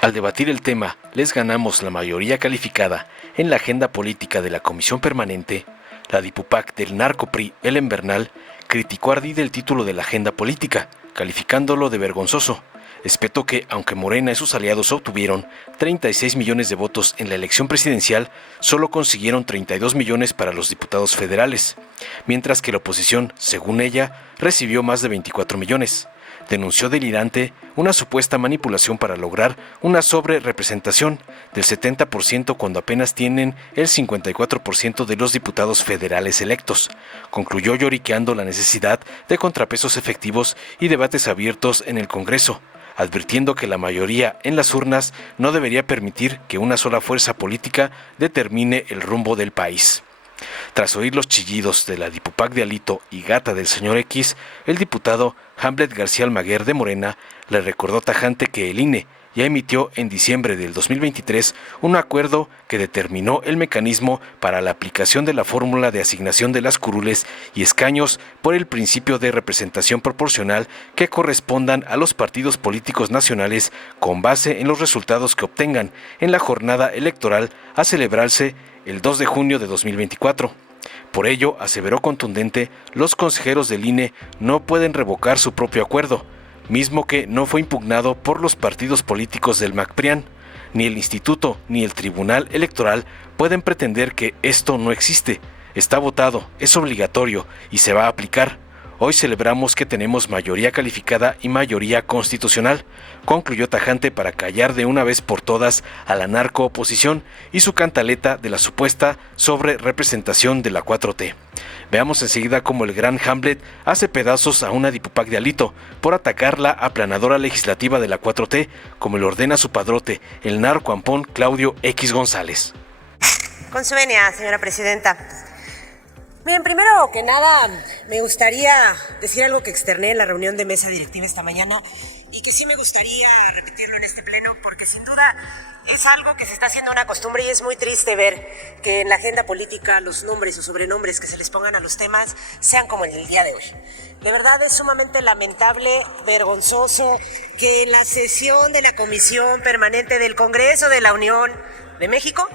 Al debatir el tema, les ganamos la mayoría calificada en la agenda política de la Comisión Permanente, la Dipupac del Narco-PRI, Ellen Bernal, criticó ardida el título de la agenda política, calificándolo de vergonzoso. Espetó que, aunque Morena y sus aliados obtuvieron 36 millones de votos en la elección presidencial, solo consiguieron 32 millones para los diputados federales, mientras que la oposición, según ella, recibió más de 24 millones. Denunció delirante una supuesta manipulación para lograr una sobrerepresentación del 70% cuando apenas tienen el 54% de los diputados federales electos. Concluyó lloriqueando la necesidad de contrapesos efectivos y debates abiertos en el Congreso, advirtiendo que la mayoría en las urnas no debería permitir que una sola fuerza política determine el rumbo del país. Tras oír los chillidos de la Dipupac de Alito y gata del señor X, el diputado Hamlet García Almaguer de Morena le recordó tajante que el INE ya emitió en diciembre del 2023 un acuerdo que determinó el mecanismo para la aplicación de la fórmula de asignación de las curules y escaños por el principio de representación proporcional que correspondan a los partidos políticos nacionales con base en los resultados que obtengan en la jornada electoral a celebrarse el 2 de junio de 2024. Por ello, aseveró contundente, los consejeros del INE no pueden revocar su propio acuerdo, mismo que no fue impugnado por los partidos políticos del MACPRIAN. Ni el Instituto ni el Tribunal Electoral pueden pretender que esto no existe. Está votado, es obligatorio y se va a aplicar. Hoy celebramos que tenemos mayoría calificada y mayoría constitucional, concluyó tajante para callar de una vez por todas a la narcooposición y su cantaleta de la supuesta sobrerepresentación de la 4T. Veamos enseguida cómo el gran Hamlet hace pedazos a una Dipupac de Alito por atacar la aplanadora legislativa de la 4T, como le ordena su padrote, el narcoampón Claudio X González. Con su venia, señora presidenta. Bien, primero que nada, me gustaría decir algo que externé en la reunión de mesa directiva esta mañana y que sí me gustaría repetirlo en este pleno porque sin duda es algo que se está haciendo una costumbre y es muy triste ver que en la agenda política los nombres o sobrenombres que se les pongan a los temas sean como en el día de hoy. De verdad es sumamente lamentable, vergonzoso que en la sesión de la Comisión Permanente del Congreso de la Unión de México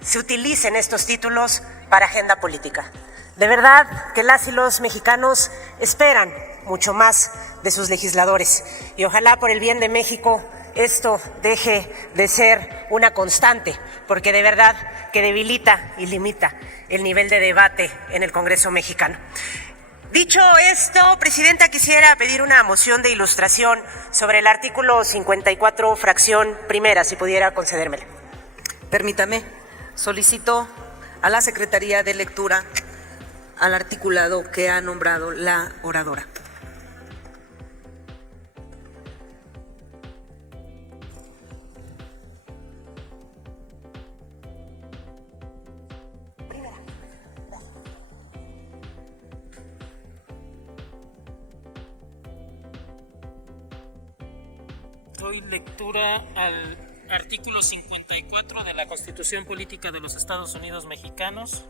se utilicen estos títulos para agenda política. De verdad que las y los mexicanos esperan mucho más de sus legisladores y ojalá por el bien de México esto deje de ser una constante, porque de verdad que debilita y limita el nivel de debate en el Congreso mexicano. Dicho esto, Presidenta, quisiera pedir una moción de ilustración sobre el artículo 54, fracción primera, si pudiera concedérmela. Permítame, solicito a la Secretaría de Lectura al articulado que ha nombrado la oradora. Doy lectura al artículo 54 de la Constitución Política de los Estados Unidos Mexicanos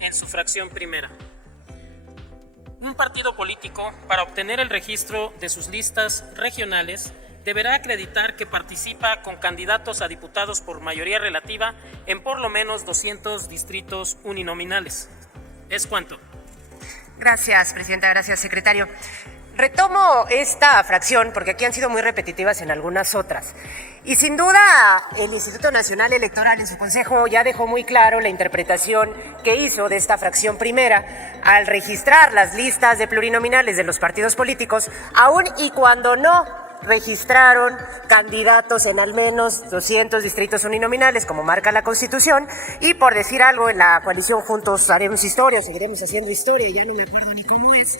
en su fracción primera. Un partido político, para obtener el registro de sus listas regionales, deberá acreditar que participa con candidatos a diputados por mayoría relativa en por lo menos 200 distritos uninominales. ¿Es cuánto? Gracias, Presidenta. Gracias, Secretario. Retomo esta fracción porque aquí han sido muy repetitivas en algunas otras. Y sin duda el Instituto Nacional Electoral en su consejo ya dejó muy claro la interpretación que hizo de esta fracción primera al registrar las listas de plurinominales de los partidos políticos, aun y cuando no registraron candidatos en al menos 200 distritos uninominales, como marca la Constitución, y por decir algo, en la coalición Juntos Haremos Historia, seguiremos haciendo historia, ya no me acuerdo ni cómo es.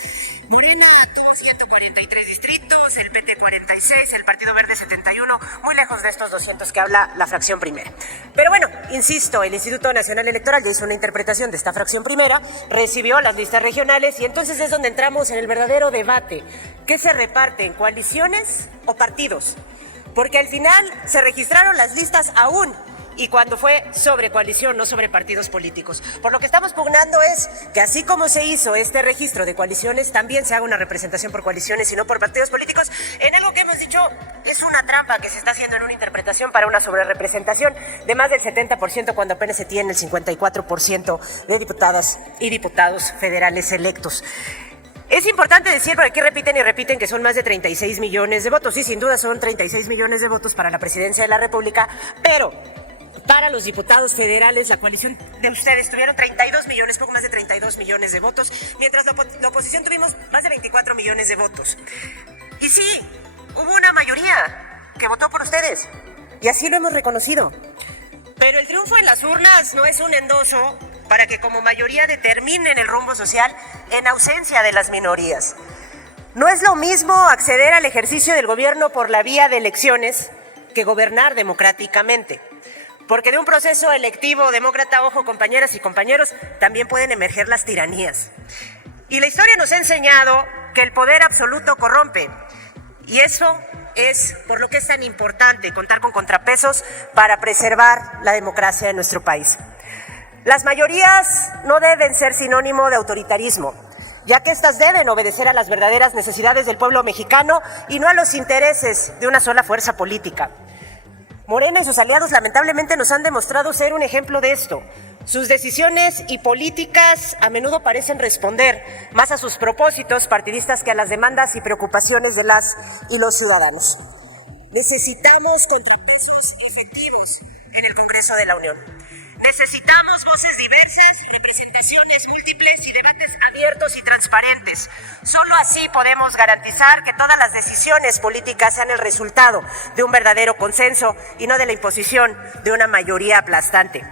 Morena tuvo 143 distritos, el PT 46, el Partido Verde 71, muy lejos de estos 200 que habla la fracción primera. Pero bueno, insisto, el Instituto Nacional Electoral ya hizo una interpretación de esta fracción primera, recibió las listas regionales y entonces es donde entramos en el verdadero debate. ¿Qué se reparten, coaliciones o partidos? Porque al final se registraron las listas aún y cuando fue sobre coalición, no sobre partidos políticos. Por lo que estamos pugnando es que así como se hizo este registro de coaliciones, también se haga una representación por coaliciones y no por partidos políticos, en algo que hemos dicho es una trampa que se está haciendo en una interpretación para una sobrerepresentación de más del 70% cuando apenas se tiene el 54% de diputadas y diputados federales electos. Es importante decir, porque aquí repiten y repiten que son más de 36 millones de votos. Sí, sin duda son 36 millones de votos para la presidencia de la República, pero para los diputados federales, la coalición de ustedes tuvieron 32 millones, poco más de 32 millones de votos, mientras la oposición tuvimos más de 24 millones de votos. Y sí, hubo una mayoría que votó por ustedes, y así lo hemos reconocido. Pero el triunfo en las urnas no es un endoso para que como mayoría determinen el rumbo social en ausencia de las minorías. No es lo mismo acceder al ejercicio del gobierno por la vía de elecciones que gobernar democráticamente. Porque de un proceso electivo demócrata, ojo compañeras y compañeros, también pueden emerger las tiranías. Y la historia nos ha enseñado que el poder absoluto corrompe. Y eso es por lo que es tan importante contar con contrapesos para preservar la democracia de nuestro país. Las mayorías no deben ser sinónimo de autoritarismo, ya que éstas deben obedecer a las verdaderas necesidades del pueblo mexicano y no a los intereses de una sola fuerza política. Morena y sus aliados lamentablemente nos han demostrado ser un ejemplo de esto. Sus decisiones y políticas a menudo parecen responder más a sus propósitos partidistas que a las demandas y preocupaciones de las y los ciudadanos. Necesitamos contrapesos efectivos en el Congreso de la Unión. Necesitamos voces diversas, representaciones múltiples y debates abiertos y transparentes. Solo así podemos garantizar que todas las decisiones políticas sean el resultado de un verdadero consenso y no de la imposición de una mayoría aplastante.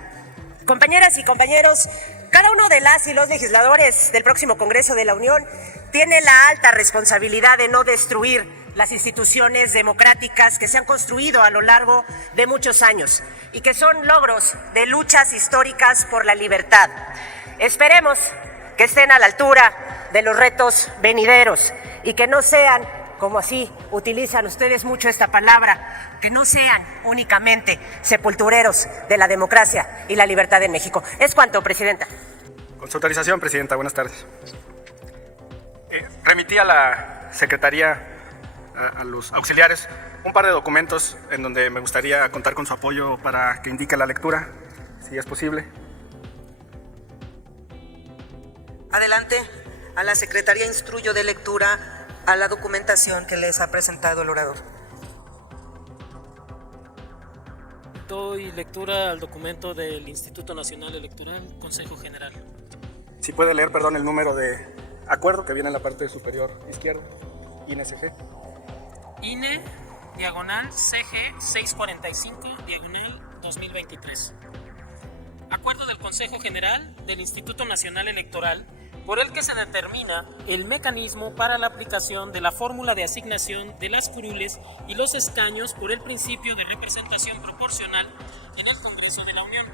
Compañeras y compañeros, cada uno de las y los legisladores del próximo Congreso de la Unión tiene la alta responsabilidad de no destruir las instituciones democráticas que se han construido a lo largo de muchos años y que son logros de luchas históricas por la libertad. Esperemos que estén a la altura de los retos venideros y que no sean, como así utilizan ustedes mucho esta palabra, que no sean únicamente sepultureros de la democracia y la libertad en México. Es cuanto, Presidenta. Con su autorización, Presidenta, buenas tardes. Remití a la Secretaría, a los auxiliares, un par de documentos en donde me gustaría contar con su apoyo para que indique la lectura, si es posible. Adelante, a la Secretaría instruyo de lectura a la documentación que les ha presentado el orador. Doy lectura al documento del Instituto Nacional Electoral, Consejo General. Si puede leer, perdón, el número de acuerdo que viene en la parte superior izquierda, INE-CG. INE, diagonal, CG 645, diagonal 2023. Acuerdo del Consejo General del Instituto Nacional Electoral por el que se determina el mecanismo para la aplicación de la fórmula de asignación de las curules y los escaños por el principio de representación proporcional en el Congreso de la Unión,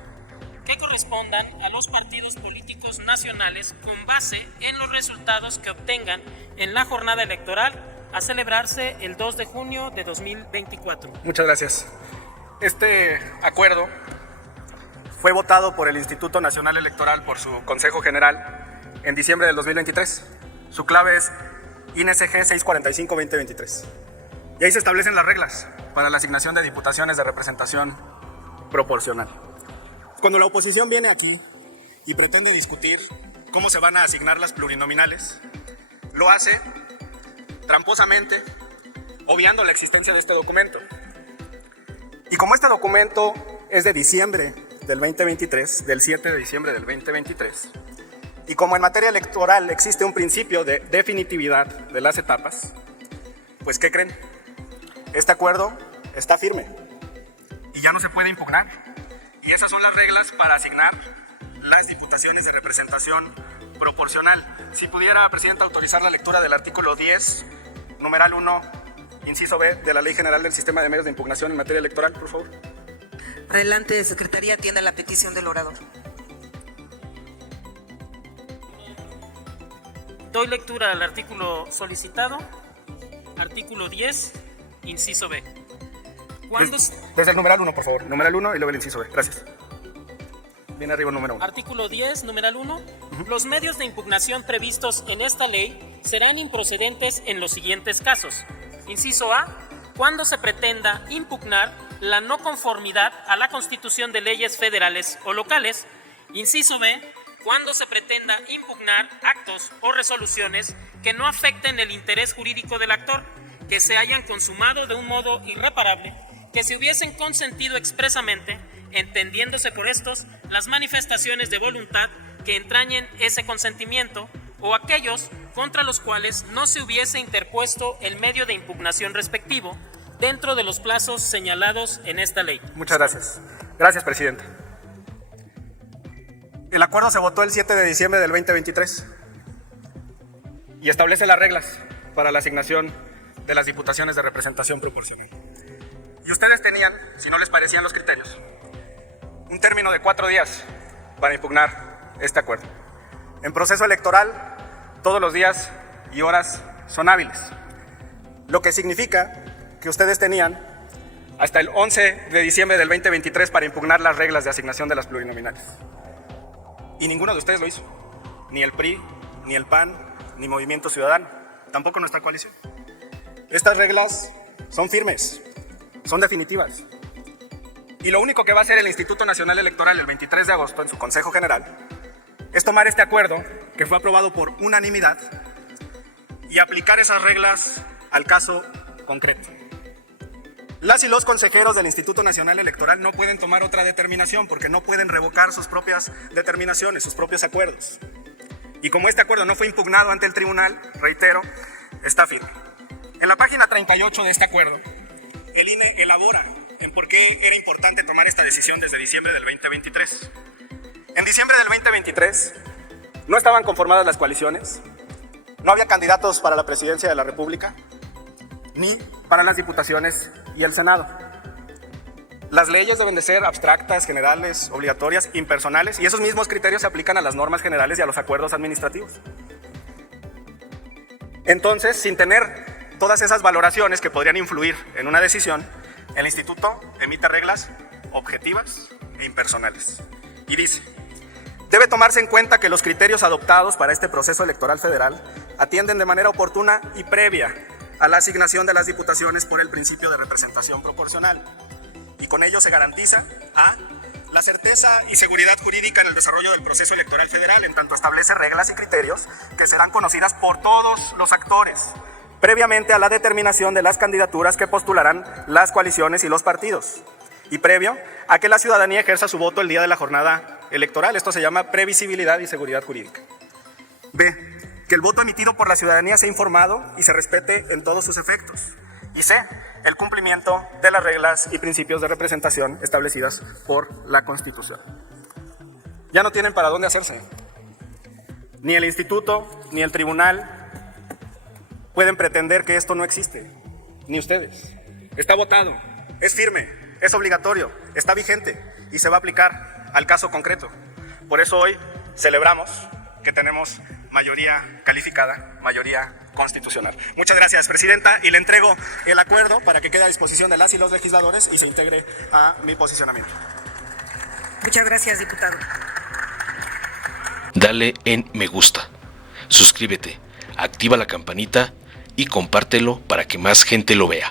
que correspondan a los partidos políticos nacionales con base en los resultados que obtengan en la jornada electoral a celebrarse el 2 de junio de 2024. Muchas gracias. Este acuerdo fue votado por el Instituto Nacional Electoral por su Consejo General en diciembre del 2023. Su clave es INE-CG 645-2023. Y ahí se establecen las reglas para la asignación de diputaciones de representación proporcional. Cuando la oposición viene aquí y pretende discutir cómo se van a asignar las plurinominales, lo hace tramposamente, obviando la existencia de este documento. Y como este documento es de diciembre del 2023, del 7 de diciembre del 2023, y como en materia electoral existe un principio de definitividad de las etapas, pues ¿qué creen? Este acuerdo está firme y ya no se puede impugnar. Y esas son las reglas para asignar las diputaciones de representación proporcional. Si pudiera, Presidenta, autorizar la lectura del artículo 10, numeral 1, inciso B, de la Ley General del Sistema de Medios de Impugnación en materia electoral, por favor. Adelante, Secretaría, atienda la petición del orador. Doy lectura al artículo solicitado, artículo 10, inciso B. Desde el numeral 1, por favor. Numeral 1 y luego el inciso B. Gracias. Viene arriba el número 1. Artículo 10, numeral 1. Los medios de impugnación previstos en esta ley serán improcedentes en los siguientes casos. Inciso A, cuando se pretenda impugnar la no conformidad a la constitución de leyes federales o locales. Inciso B, cuando se pretenda impugnar actos o resoluciones que no afecten el interés jurídico del actor, que se hayan consumado de un modo irreparable, que se hubiesen consentido expresamente, entendiéndose por estos las manifestaciones de voluntad que entrañen ese consentimiento, o aquellos contra los cuales no se hubiese interpuesto el medio de impugnación respectivo, dentro de los plazos señalados en esta ley. Muchas gracias. Gracias, presidente. El acuerdo se votó el 7 de diciembre del 2023 y establece las reglas para la asignación de las diputaciones de representación proporcional. Y ustedes tenían, si no les parecían los criterios, un término de 4 días para impugnar este acuerdo. En proceso electoral, todos los días y horas son hábiles, lo que significa que ustedes tenían hasta el 11 de diciembre del 2023 para impugnar las reglas de asignación de las plurinominales. Y ninguno de ustedes lo hizo, ni el PRI, ni el PAN, ni Movimiento Ciudadano, tampoco nuestra coalición. Estas reglas son firmes, son definitivas. Y lo único que va a hacer el Instituto Nacional Electoral el 23 de agosto en su Consejo General es tomar este acuerdo, que fue aprobado por unanimidad, y aplicar esas reglas al caso concreto. Las y los consejeros del Instituto Nacional Electoral no pueden tomar otra determinación porque no pueden revocar sus propias determinaciones, sus propios acuerdos. Y como este acuerdo no fue impugnado ante el tribunal, reitero, está firme. En la página 38 de este acuerdo, el INE elabora en por qué era importante tomar esta decisión desde diciembre del 2023. En diciembre del 2023 no estaban conformadas las coaliciones, no había candidatos para la presidencia de la República, ni para las diputaciones y el Senado. Las leyes deben de ser abstractas, generales, obligatorias, impersonales, y esos mismos criterios se aplican a las normas generales y a los acuerdos administrativos. Entonces, sin tener todas esas valoraciones que podrían influir en una decisión, el Instituto emite reglas objetivas e impersonales. Y dice: debe tomarse en cuenta que los criterios adoptados para este proceso electoral federal atienden de manera oportuna y previa a la asignación de las diputaciones por el principio de representación proporcional. Y con ello se garantiza a la certeza y seguridad jurídica en el desarrollo del proceso electoral federal, en tanto establece reglas y criterios que serán conocidas por todos los actores, previamente a la determinación de las candidaturas que postularán las coaliciones y los partidos, y previo a que la ciudadanía ejerza su voto el día de la jornada electoral. Esto se llama previsibilidad y seguridad jurídica. B, que el voto emitido por la ciudadanía sea informado y se respete en todos sus efectos. Y C, el cumplimiento de las reglas y principios de representación establecidas por la Constitución. Ya no tienen para dónde hacerse. Ni el instituto, ni el tribunal pueden pretender que esto no existe, ni ustedes. Está votado, es firme, es obligatorio, está vigente y se va a aplicar al caso concreto. Por eso hoy celebramos que tenemos mayoría calificada, mayoría constitucional. Muchas gracias, presidenta, y le entrego el acuerdo para que quede a disposición de las y los legisladores y se integre a mi posicionamiento. Muchas gracias, diputado. Dale en me gusta, suscríbete, activa la campanita y compártelo para que más gente lo vea.